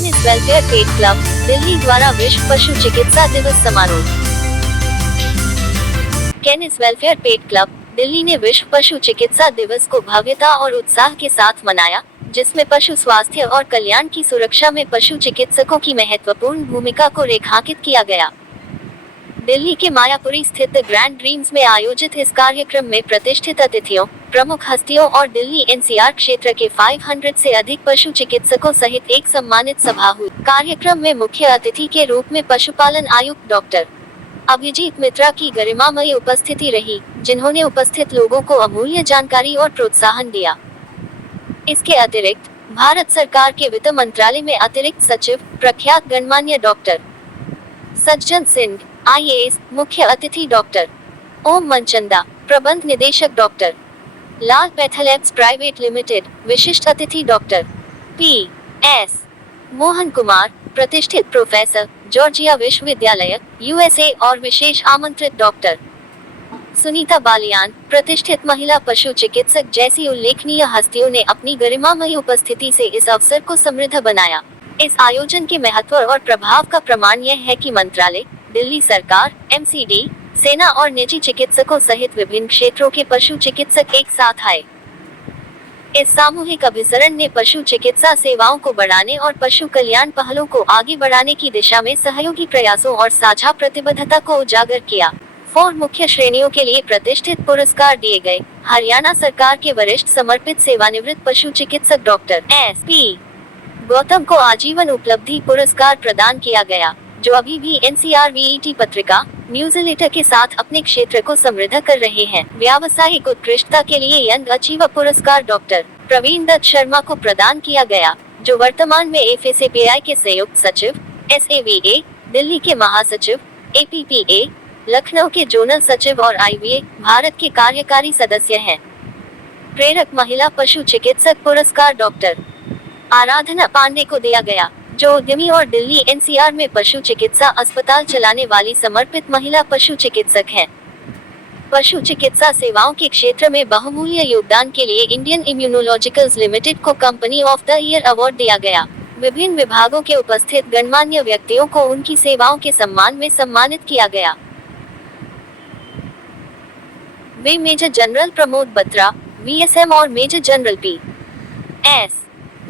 कैनिस Welfare Pet club Delhi द्वारा विश्व पशु चिकित्सा दिवस समारोह। कैनिस वेलफेयर पेट क्लब दिल्ली ने विश्व पशु चिकित्सा दिवस को भव्यता और उत्साह के साथ मनाया, जिसमें पशु स्वास्थ्य और कल्याण की सुरक्षा में पशु चिकित्सकों की महत्वपूर्ण भूमिका को रेखांकित किया गया। दिल्ली के मायापुरी स्थित ग्रैंड ड्रीम्स में आयोजित इस कार्यक्रम में प्रतिष्ठित अतिथियों, प्रमुख हस्तियों और दिल्ली एनसीआर क्षेत्र के 500 से अधिक पशु चिकित्सकों सहित एक सम्मानित सभा हुई। कार्यक्रम में मुख्य अतिथि के रूप में पशुपालन आयुक्त डॉक्टर अभिजीत मित्रा की गरिमामयी उपस्थिति रही, जिन्होंने उपस्थित लोगों को अमूल्य जानकारी और प्रोत्साहन दिया। इसके अतिरिक्त भारत सरकार के वित्त मंत्रालय में अतिरिक्त सचिव प्रख्यात गणमान्य डॉक्टर सज्जन सिंह IAS, मुख्य अतिथि डॉक्टर ओम मनचंदा, प्रबंध निदेशक डॉक्टर लाल पैथलैब्स प्राइवेट लिमिटेड, विशिष्ट अतिथि डॉक्टर PS मोहन कुमार, प्रतिष्ठित प्रोफेसर जॉर्जिया विश्वविद्यालय USA और विशेष आमंत्रित डॉक्टर सुनीता बालियान, प्रतिष्ठित महिला पशु चिकित्सक जैसी उल्लेखनीय हस्तियों ने अपनी गरिमामयी उपस्थिति से इस अवसर को समृद्ध बनाया। इस आयोजन के महत्व और प्रभाव का प्रमाण यह है कि मंत्रालय, दिल्ली सरकार, MCD, सेना और निजी चिकित्सकों सहित विभिन्न क्षेत्रों के पशु चिकित्सक एक साथ आए। इस सामूहिक अभिसरण ने पशु चिकित्सा सेवाओं को बढ़ाने और पशु कल्याण पहलों को आगे बढ़ाने की दिशा में सहयोगी प्रयासों और साझा प्रतिबद्धता को उजागर किया। 4 मुख्य श्रेणियों के लिए प्रतिष्ठित पुरस्कार दिए गए। हरियाणा सरकार के वरिष्ठ समर्पित सेवानिवृत्त पशु चिकित्सक डॉक्टर SP गौतम को आजीवन उपलब्धि पुरस्कार प्रदान किया गया, जो अभी भी NCR VET पत्रिका न्यूज़लेटर के साथ अपने क्षेत्र को समृद्ध कर रहे हैं। व्यावसायिक उत्कृष्टता के लिए यंग अचीवर पुरस्कार डॉक्टर प्रवीण दत्त शर्मा को प्रदान किया गया, जो वर्तमान में FSAPI के संयुक्त सचिव, SAVA दिल्ली के महासचिव, APPA लखनऊ के जोनल सचिव और IVA भारत के कार्यकारी सदस्य हैं। प्रेरक महिला पशु चिकित्सक पुरस्कार डॉक्टर आराधना पांडे को दिया गया, जो उद्यमी और दिल्ली NCR में पशु चिकित्सा अस्पताल चलाने वाली समर्पित महिला पशु चिकित्सक हैं। पशु चिकित्सा सेवाओं के क्षेत्र में बहुमूल्य योगदान के लिए इंडियन इम्यूनोलॉजिकल्स लिमिटेड को company of the year award दिया गया। विभिन्न विभागों के उपस्थित गणमान्य व्यक्तियों को उनकी सेवाओं के सम्मान में सम्मानित किया गया। वे major general Pramod Batra VSM और major general PS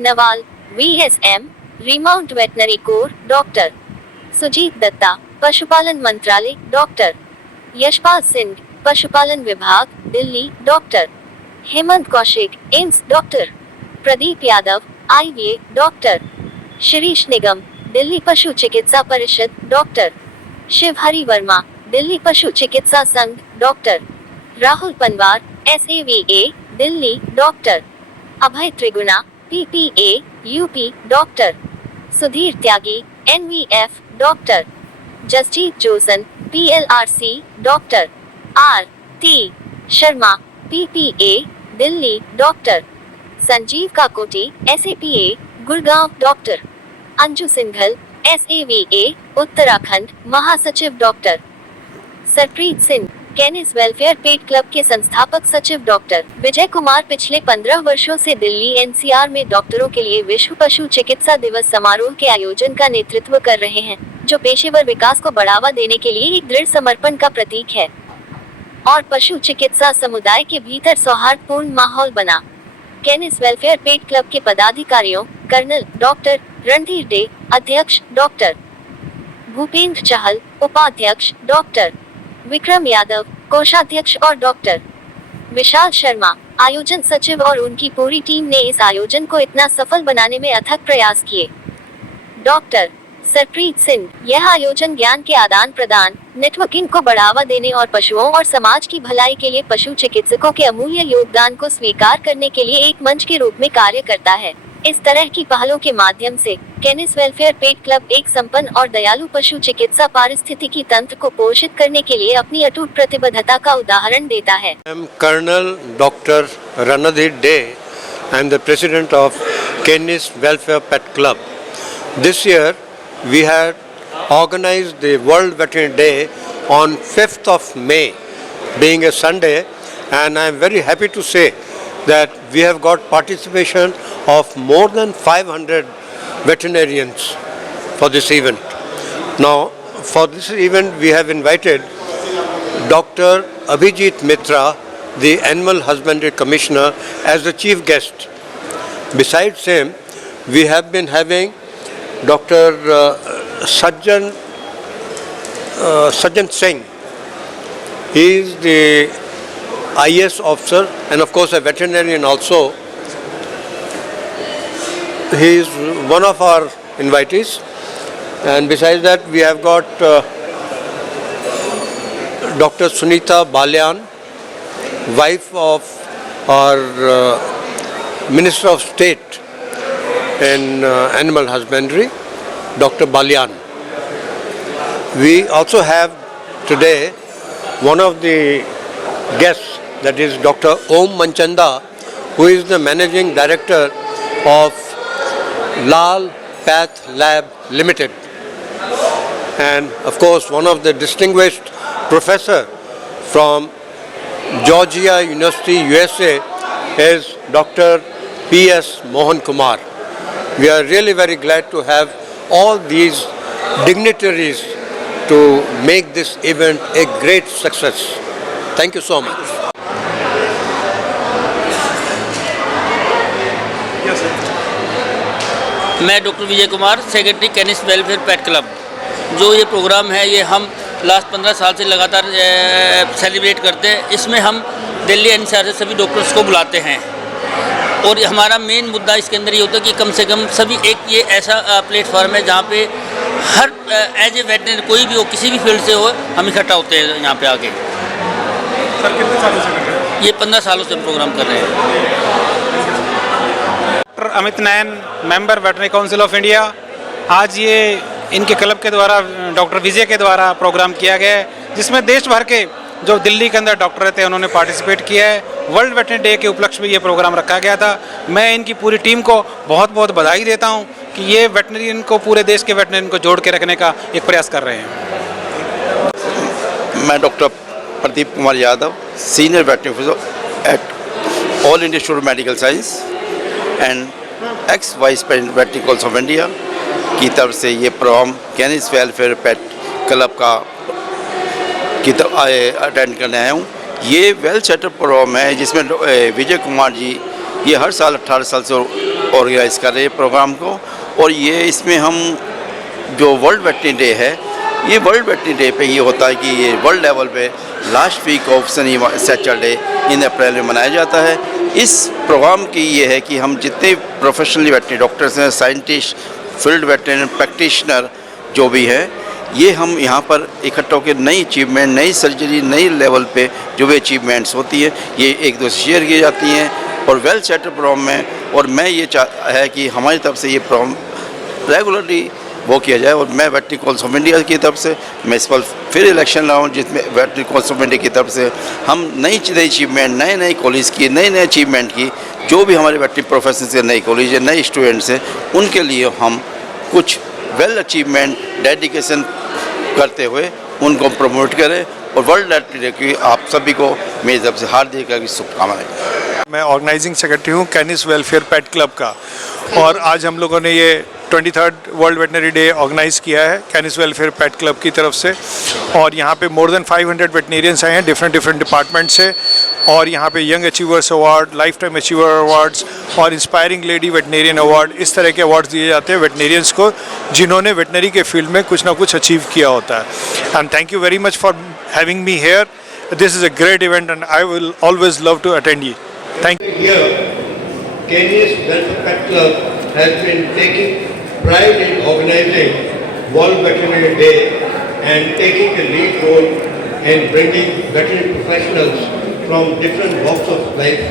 Nawal VSM remount veterinary corps doctor Sujeet Dutta, पशुपालन मंत्रालय डॉक्टर यशपाल सिंह, पशुपालन विभाग Delhi doctor Hemant Kaushik AIIMS doctor Pradeep Yadav IVA doctor Shirish Nigam, Delhi पशु चिकित्सा परिषद डॉक्टर शिवहरी वर्मा, दिल्ली पशु चिकित्सा संघ doctor Rahul Panwar SAVA Delhi doctor Abhay Triguna PPA UP doctor Sudhir Tyagi NVF doctor Jasjeet Josan PLRC doctor RT Sharma PPA Delhi doctor Sanjeev Kakoti SAPA Gurgaon doctor Anju Singhal SAVA Uttarakhand महासचिव doctor Sarpreet Singh, Canis Welfare Pet Club के संस्थापक सचिव डॉक्टर विजय कुमार पिछले 15 वर्षों से दिल्ली NCR में डॉक्टरों के लिए विश्व पशु चिकित्सा दिवस समारोह के आयोजन का नेतृत्व कर रहे हैं, जो पेशेवर विकास को बढ़ावा देने के लिए एक दृढ़ समर्पण का प्रतीक है और पशु चिकित्सा समुदाय के भीतर सौहार्दपूर्ण माहौल बना। कैनिस वेलफेयर पेट क्लब के पदाधिकारियों कर्नल डॉक्टर रणधीर डे, अध्यक्ष डॉक्टर भूपेंद्र चहल, उपाध्यक्ष डॉक्टर विक्रम यादव, कोषाध्यक्ष और डॉक्टर विशाल शर्मा, आयोजन सचिव और उनकी पूरी टीम ने इस आयोजन को इतना सफल बनाने में अथक प्रयास किए। डॉक्टर सरप्रीत सिंह, यह आयोजन ज्ञान के आदान प्रदान, नेटवर्किंग को बढ़ावा देने और पशुओं और समाज की भलाई के लिए पशु चिकित्सकों के अमूल्य योगदान को स्वीकार करने के लिए एक मंच के रूप में कार्य करता है। इस तरह की पहलों के माध्यम से कैनिस वेलफेयर पेट क्लब एक संपन्न और दयालु पशु चिकित्सा पारिस्थितिकी तंत्र को पोषित करने के लिए अपनी अटूट प्रतिबद्धता का उदाहरण देता है। I am Colonel Dr. Ranadhir Day. I am the president of Canis Welfare Pet Club. This year we had organized the World Veterinary Day on 5th of May, being a Sunday, and I am very happy to say that we have got participation of more than 500 veterinarians for this event. Now, for this event, we have invited Dr. Abhijit Mitra, the Animal Husbandry Commissioner, as the chief guest. Besides him, we have been having Dr. Sajjan Singh. He is the IS officer and of course a veterinarian also. He is one of our invitees, and besides that we have got Dr. Sunita Balyan, wife of our Minister of State in Animal Husbandry, Dr. Balyan. We also have today one of the guests, that is Dr. Om Manchanda, who is the Managing Director of Lal Path Lab Limited. And of course one of the distinguished professor from Georgia University, USA is Dr. P.S. Mohan Kumar. We are really very glad to have all these dignitaries to make this event a great success. Thank you so much. मैं doctor Vijay Kumar, secretary कैनिस Welfare Pet club. जो ये programme है ये हम last 15 साल से लगातार celebrate करते हैं। इसमें हम दिल्ली एनसीआर से सभी डॉक्टर्स को बुलाते हैं और हमारा मेन मुद्दा इसके अंदर ये होता है कि कम से कम सभी एक ये ऐसा प्लेटफॉर्म है जहाँ पे हर एज ए वेटनरी कोई भी हो, किसी भी फील्ड से हो, हम इकट्ठा होते हैं यहाँ पे आके। सर कितने सालों से कर रहे हैं? ये 15 सालों से हम प्रोग्राम कर रहे हैं। Doctor Amit Nain, member veterinary council of India. आज ये इनके क्लब के द्वारा डॉक्टर विजय के द्वारा प्रोग्राम किया गया है, जिसमें देश भर के जो दिल्ली के अंदर डॉक्टर रहते हैं उन्होंने पार्टिसिपेट किया है। वर्ल्ड वेटरनरी डे के उपलक्ष्य में ये प्रोग्राम रखा गया था। मैं इनकी पूरी टीम को बहुत बहुत बधाई देता हूँ कि ये वेटरनरियन को, पूरे देश के वेटरनरियन को जोड़ के रखने का एक प्रयास कर रहे हैं। मैं doctor Pradeep Kumar Yadav, senior veterinary officer at all India institute of medical science and x vice president veterinary council of India की तरफ से ये प्रोग्राम कैनिस वेलफेयर पेट क्लब का की तरफ अटेंड करने आया हूँ। ये वेल सेटअप प्रोग्राम है जिसमें विजय कुमार जी ये हर साल 18 साल से ऑर्गेनाइज कर रहे हैं प्रोग्राम को। और ये इसमें हम जो वर्ल्ड वेटरनरी डे है, ये वर्ल्ड वेटरनरी डे पे ये होता है कि ये वर्ल्ड लेवल पे last week of Saturday in April में मनाया जाता है। इस प्रोग्राम की ये है कि हम जितने प्रोफेशनली वेटरनरी डॉक्टर्स हैं, साइंटिस्ट, फील्ड वेटरनरी प्रैक्टिशनर जो भी हैं, ये हम यहाँ पर इकट्ठा होकर नई अचीवमेंट, नई सर्जरी, नई लेवल पे जो भी अचीवमेंट्स होती है ये एक दूसरे से शेयर की जाती हैं और वेल सेटअप प्रोग्राम में। और मैं ये है कि हमारी तरफ से ये प्रोग्राम रेगुलरली वो किया जाए। और मैं वेटरनरी काउंसिल ऑफ इंडिया की तरफ से मैं इस पर फिर इलेक्शन लड़ा हूँ, जिसमें वेटरनरी काउंसिल ऑफ इंडिया की तरफ से हम नई अचीवमेंट, नए कॉलेज की नई अचीवमेंट की, जो भी हमारे वेटरनरी प्रोफेशन के नए कॉलेज है, नए स्टूडेंट्स हैं, उनके लिए हम कुछ वेल अचीवमेंट डेडिकेशन करते हुए उनको प्रमोट करें। और वर्ल्ड वेटरनरी डे की आप सभी को मेरी तरफ से हार्दिक शुभकामनाएं। मैं ऑर्गेनाइजिंग सेक्रेटरी हूँ कैनिस वेलफेयर पेट क्लब का, और आज हम लोगों ने ये 23rd world veterinary day organise किया है कैनिस वेलफेयर पेट क्लब की तरफ से। और यहाँ पे मोर देन 500 वेटनेरियंस आए हैं डिफरेंट डिपार्टमेंट से। और यहाँ पे young achievers award, life time achiever awards और इंस्पायरिंग लेडी वेटनेरियन अवार्ड, इस तरह के अवार्ड्स दिए जाते हैं वेटनेरियंस को जिन्होंने वेटनरी के फील्ड में कुछ ना कुछ अचीव किया होता है। And thank you very much for having me here. This is a great event and I will always love to attend ये। Thank you. Canis Welfare Pet Club has been taking pride in organizing World Veterinary Day and taking a lead role in bringing veterinary professionals from different walks of life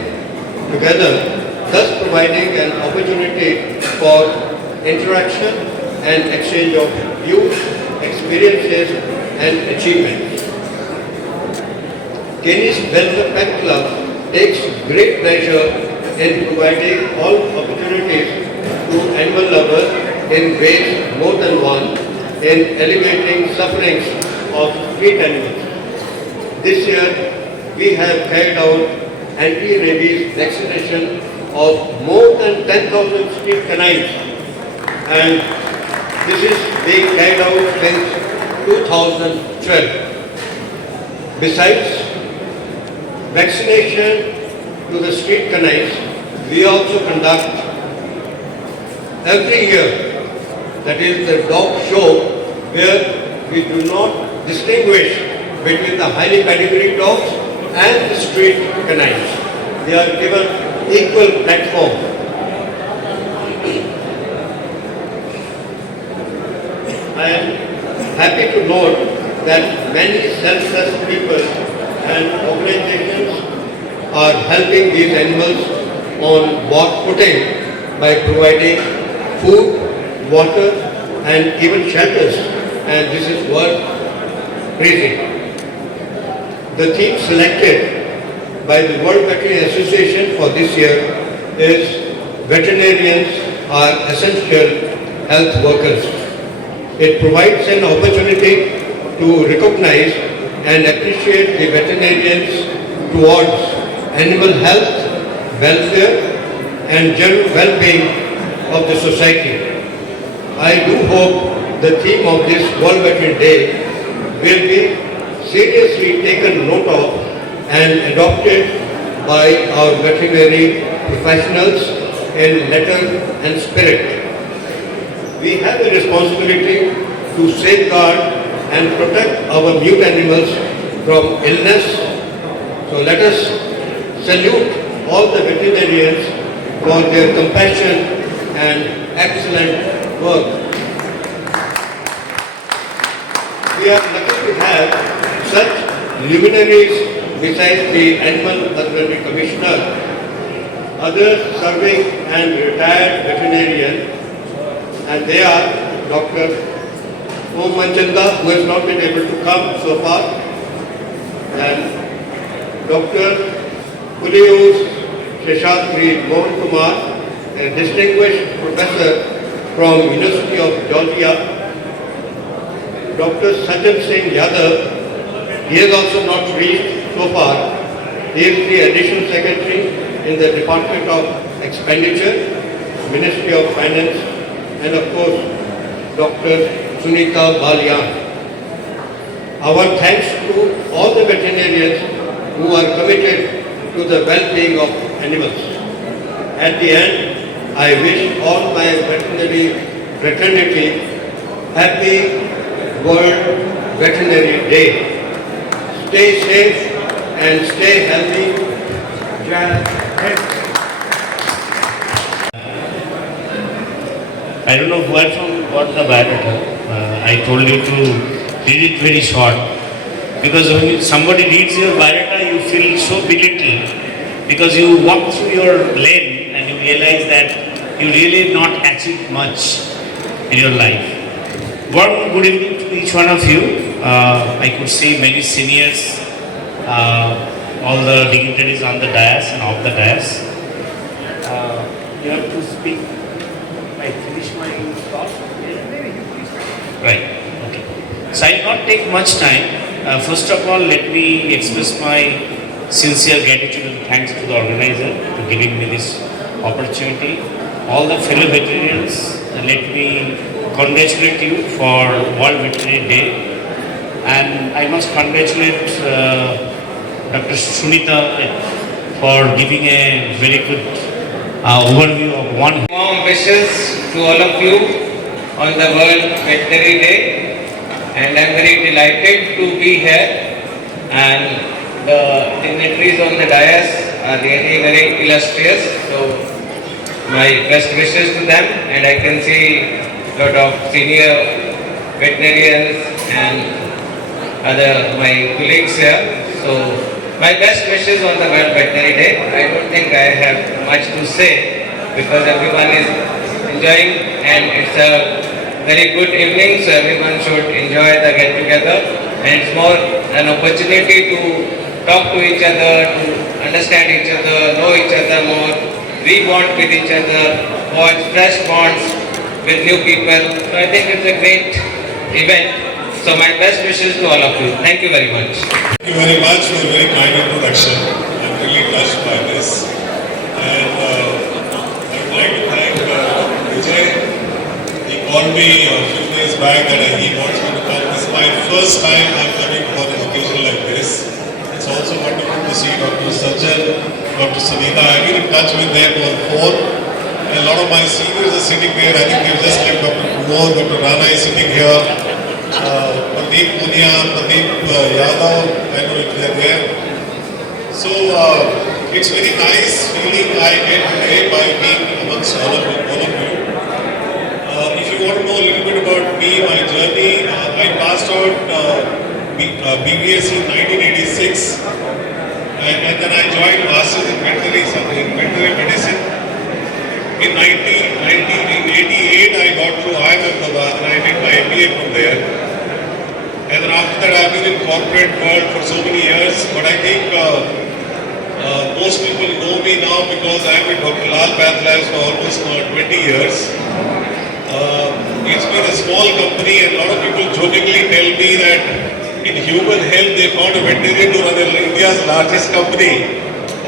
together, thus providing an opportunity for interaction and exchange of views, experiences and achievements. Canis Welfare Pet Club takes great pleasure in providing all opportunities to animal lovers in ways more than one in alleviating sufferings of street animals. This year we have carried out anti-rabies vaccination of more than 10,000 street canines and this is being carried out since 2012. Besides vaccination to the street canines, we also conduct every year, that is the dog show, where we do not distinguish between the highly pedigreed dogs and the street canines. They are given equal platform. I am happy to note that many selfless people and organizations are helping these animals on board footing by providing food, water and even shelters, and this is worth praising. The theme selected by the World Veterinary Association for this year is veterinarians are essential health workers. It provides an opportunity to recognize and appreciate the veterinarians towards animal health, welfare and general well-being of the society. I do hope the theme of this World Veterinary Day will be seriously taken note of and adopted by our veterinary professionals in letter and spirit. We have a responsibility to safeguard and protect our mute animals from illness. So let us salute all the veterinarians for their compassion and excellent work. We are lucky to have such luminaries besides the Animal Husbandry Commissioner, others serving and retired veterinarian, and they are Dr. Om Manchanda, who has not been able to come so far, and Dr. Kulius Sheshadri Mohan Kumar, a distinguished professor from University of Georgia, Dr. Sajjan Singh Yadav, he has also not reached so far. He is the Additional Secretary in the Department of Expenditure, Ministry of Finance, and of course, Dr. Sunita Balyan. Our thanks to all the veterinarians who are committed to the well-being of animals. At the end, I wish all my veterinary fraternity happy World Veterinary Day. Stay safe and stay healthy. Jai Hind. I don't know where from got the biodata. I told you to read it very short, because when somebody reads your biodata, you feel so belittled, because you walk through your lane and you realize that you really not achieved much in your life. Warm good evening to each one of you. I could see many seniors, all the dignitaries on the dais and off the dais. You have to speak. I finish my talk. Right. Okay. So I will not take much time. First of all, let me express my sincere gratitude and thanks to the organizer for giving me this opportunity. All the fellow veterinarians, let me congratulate you for World Veterinary Day. And I must congratulate Dr. Sunita for giving a very good overview of one. Warm wishes to all of you on the World Veterinary Day, and I am very delighted to be here, and the dignitaries on the dais are really very illustrious, so my best wishes to them, and I can see a lot of senior veterinarians and other my colleagues here, so my best wishes on the World Veterinary Day. I don't think I have much to say because everyone is enjoying and it's a very good evening, so everyone should enjoy the get together, and it's more an opportunity to talk to each other, to understand each other, know each other more, rebond with each other, forge fresh bonds with new people. So I think it's a great event. So my best wishes to all of you. Thank you very much. Thank you very much for a very kind introduction. I'm really touched by this. And I would like to thank Vijay called me a few days back that he wants me to come. This is my first time I'm coming for an occasion like this. It's also wonderful to see Dr. Sajjan, Dr. Sunita. I've been in touch with them on phone. And a lot of my seniors are sitting there. I think they've just left. Dr. Kumar, Dr. Rana is sitting here. Pradeep Punia, Pradeep Yadav, I know if they're there. So it's very nice feeling I get today by being amongst all of you. If you want to know a little bit about me, my journey, I passed out BBS in 1986 and then I joined Masters in Veterinary Medicine. In 1988 I got through IIM Ahmedabad and I did my MBA from there. And then after that I've been in corporate world for so many years, but I think most people know me now because I'm with Dr. Lal Path Labs for almost 20 years. It's been a small company and a lot of people jokingly tell me that in human health they found a veterinarian to run India's largest company.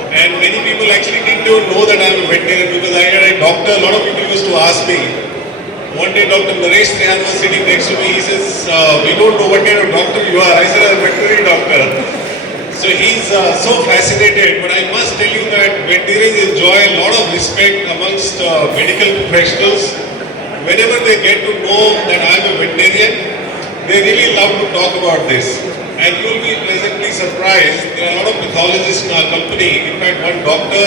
And many people actually didn't even know that I'm a veterinarian because I had a doctor. A lot of people used to ask me. One day Dr. Naresh Trehan was sitting next to me. He says, we don't know what kind of doctor you are. I said, I'm a veterinary doctor. So he's so fascinated. But I must tell you that veterinarians enjoy a lot of respect amongst medical professionals. Whenever they get to know that I'm a veterinarian, they really love to talk about this. And you will be pleasantly surprised. There are a lot of pathologists in our company. In fact, one doctor,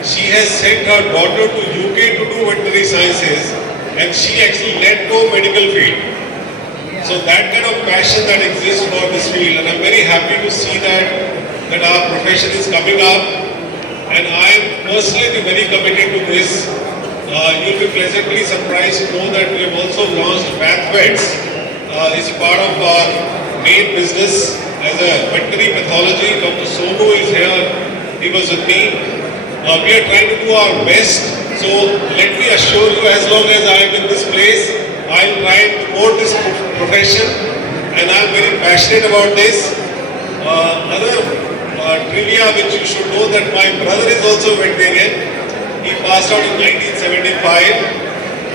she has sent her daughter to UK to do veterinary sciences, and she actually let go medical field. So that kind of passion that exists for this field, and I'm very happy to see that our profession is coming up, and I am personally very committed to this. You'll be pleasantly surprised to know that we have also launched PathVets. It's part of our main business as a veterinary pathology. Dr. Sonu is here. He was with me. We are trying to do our best. So let me assure you, as long as I am in this place, I will try and promote this profession, and I am very passionate about this. Other trivia which you should know, that my brother is also a veterinarian. He passed out in 1975,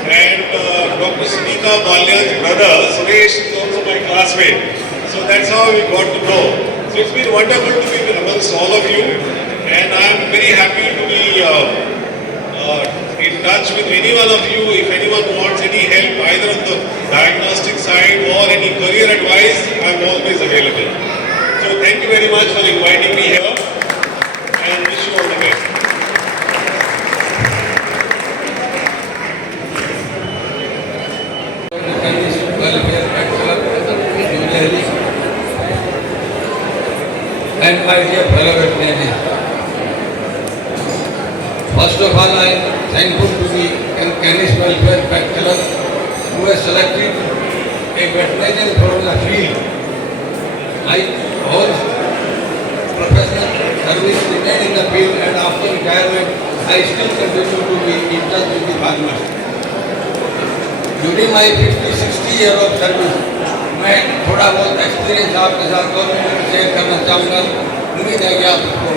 and Dr. Sunita Balya's brother, Suresh, is also my classmate. So that's how we got to know. So it's been wonderful to be amongst all of you, and I'm very happy to be in touch with any one of you. If anyone wants any help either on the diagnostic side or any career advice, I'm always available. So thank you very much for inviting me here, and wish you all the best. And my dear fellow veterinarians, first of all, I am thankful to the Canis Welfare Pet Club who has selected a veterinarian from the field. I all professional service remained in the field, and after retirement, I still continue to be in touch with the farmers. During my 50-60 years of service, मैं थोड़ा बहुत experience आपके साथ share करना चाहूँगा। उम्मीद है कि आप उसको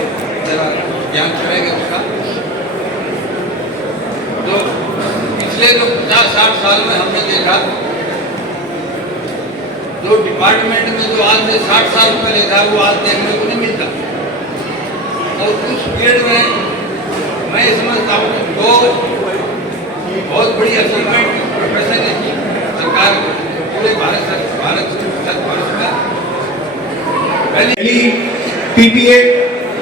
जरा ज्ञान करेंगे उसका। तो पिछले जो 50-60 साल में हमने देखा, जो डिपार्टमेंट में जो आज से 60 साल पहले था वो आज देखने को नहीं मिलता। और उस पीरियड में मैं समझता हूँ दो बहुत बड़ी अचीवमेंट प्रोफेसर ने की सरकार पूरे भारत में। PPA,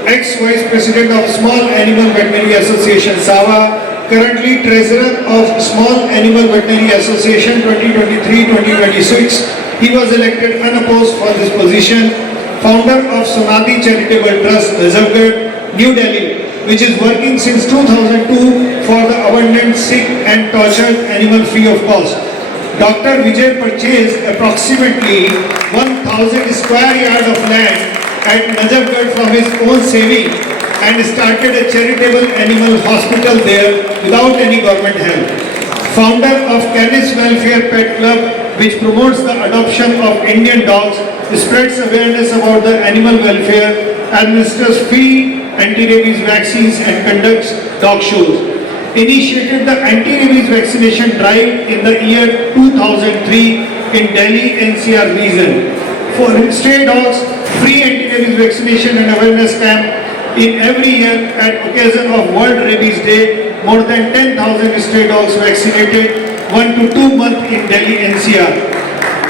ex-Vice President of Small Animal Veterinary Association, Sawa, currently Treasurer of Small Animal Veterinary Association 2023-2026. He was elected unopposed for this position. Founder of Sonadi Charitable Trust, Nazargarh, New Delhi, which is working since 2002 for the abandoned, sick and tortured animal free of cost. Dr. Vijay purchased approximately 1,000 square yards of land at Nazargarh from his own saving and started a charitable animal hospital there without any government help. Founder of Canis Welfare Pet Club, which promotes the adoption of Indian dogs, spreads awareness about the animal welfare, administers free anti-rabies vaccines and conducts dog shows. initiated the anti-rabies vaccination drive in the year 2003 in Delhi NCR region. For stray dogs, free anti-rabies vaccination and awareness camp in every year at occasion of World Rabies Day. More than 10,000 stray dogs vaccinated 1 to 2 months in Delhi NCR.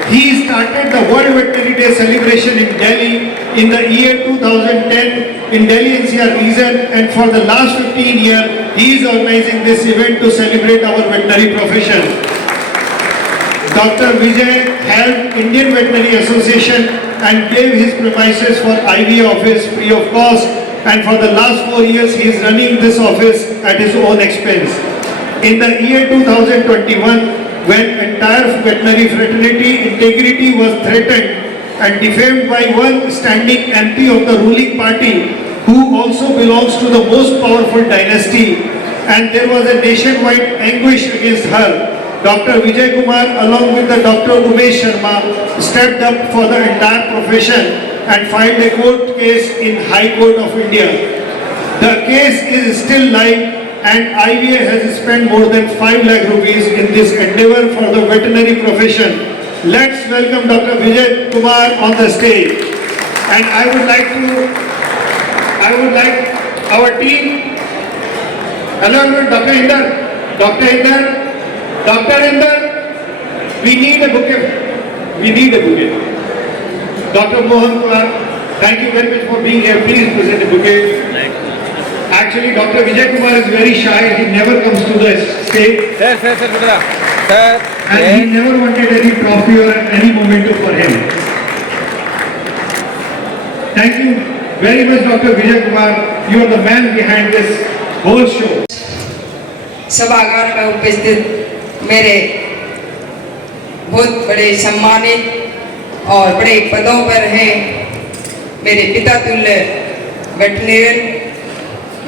He started the World Veterinary Day celebration in Delhi in the year 2010 in Delhi NCR region, and for the last 15 years he is organizing this event to celebrate our veterinary profession. Dr. Vijay helped Indian Veterinary Association and gave his premises for IV office free of cost, and for the last 4 years he is running this office at his own expense. In the year 2021, when entire veterinary fraternity integrity was threatened and defamed by one standing MP of the ruling party who also belongs to the most powerful dynasty, and there was a nationwide anguish against her, Dr. Vijay Kumar along with the Dr. Umesh Sharma stepped up for the entire profession and filed a court case in High Court of India. The case is still live, and IVA has spent more than 5 lakh rupees in this endeavor for the veterinary profession. Let's welcome Dr. Vijay Kumar on the stage. And I would like our team, along with Dr. Inder, we need a bouquet. Dr. Mohan Kumar, thank you very much for being here. Please present a bouquet. Actually, Dr. Vijay Kumar is very shy. He never comes to the stage. And he never wanted any trophy or any memento for him. Thank you very much, Dr. Vijay Kumar. You are the man behind this whole show. सभागार में उपस्थित मेरे बहुत बड़े सम्मानित और बड़े पदों पर हैं मेरे पिता तुल्य वेटरनरियन,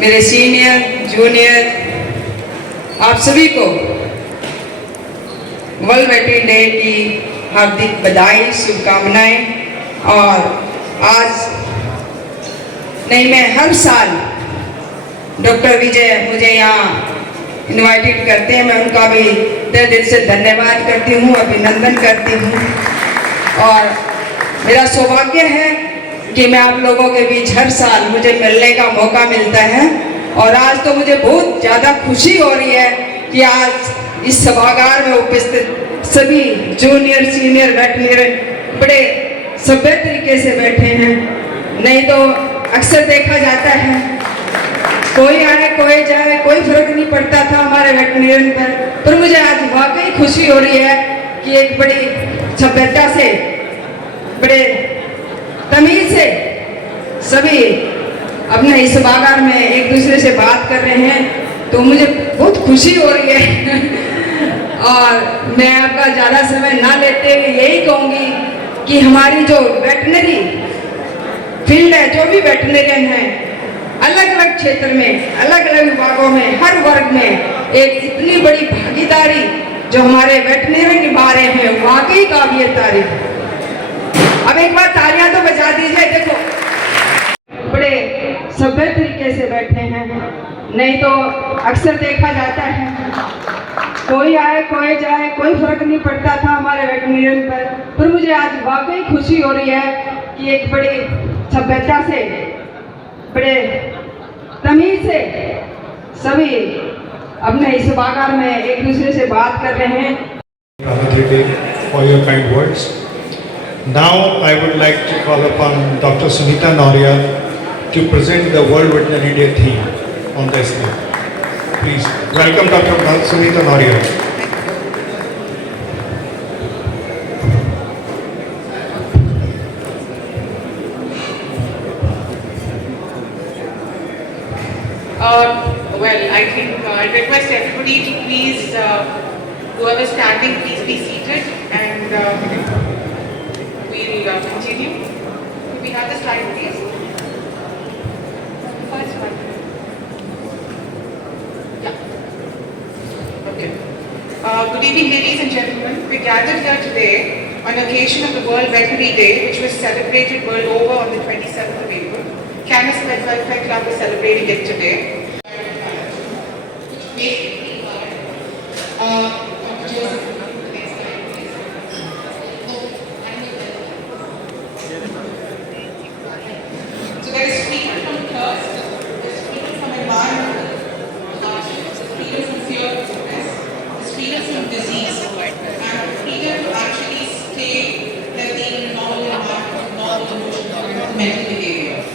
मेरे सीनियर जूनियर, आप सभी को वर्ल्ड वेटरनरी डे की हार्दिक बधाई, शुभकामनाएं। और आज नहीं, मैं हर साल डॉक्टर विजय मुझे यहाँ इनवाइटेड करते हैं, मैं उनका भी तहे दिल से धन्यवाद करती हूँ, अभिनंदन करती हूँ। और मेरा सौभाग्य है कि मैं आप लोगों के बीच हर साल मुझे मिलने का मौका मिलता है। और आज तो मुझे बहुत ज़्यादा खुशी हो रही है कि आज इस सभागार में उपस्थित सभी जूनियर सीनियर वेटरनरी बड़े सभ्य तरीके से बैठे हैं। नहीं तो अक्सर देखा जाता है कोई आए कोई जाए, कोई फर्क नहीं पड़ता था हमारे वेटरनरियन पर मुझे आज वाकई खुशी हो रही है कि एक बड़ी सभ्यता से, बड़े तमीज से सभी अपने इस सभागार में एक दूसरे से बात कर रहे हैं, तो मुझे बहुत खुशी हो रही है। और मैं आपका ज़्यादा समय ना लेते हुए यही कहूँगी कि हमारी जो वेटरनरी फील्ड है, जो भी वेटरनरियन है, अलग अलग क्षेत्र में, अलग अलग विभागों में, हर वर्ग में एक इतनी बड़ी भागीदारी जो हमारे वेटरनरियन निभा रहे हैं, वाकई काबिल तारीफ। अब एक बार तालियां तो बजा दीजिए। देखो बड़े सभ्य तरीके से बैठे हैं, नहीं तो अक्सर देखा जाता है कोई आए कोई जाए, कोई फर्क नहीं पड़ता था हमारे वेटरनरियन पर मुझे आज वाकई खुशी हो रही है कि एक बड़ी सभ्यता से, बड़े तमीज से सभी अपने इस सभागार में एक दूसरे से बात कर रहे हैं। For your kind words. Now I would like to call upon Dr. Sunita Noria to present the World Veterinary Day theme on the stage. Please welcome Dr. Sunita Noria. Well, I think I'd request everybody to please, whoever is standing, please be seated, and we'll continue. Can we have the slide, please? First one. Yeah. Okay. Good evening, ladies and gentlemen. We're gathered here today on occasion of the World Veterinary Day, which was celebrated world over on the 27th of April. Canis Pet Welfare Club is celebrating it today. Make disease and freedom to actually stay healthy in normal environment, normal emotional, mental behavior.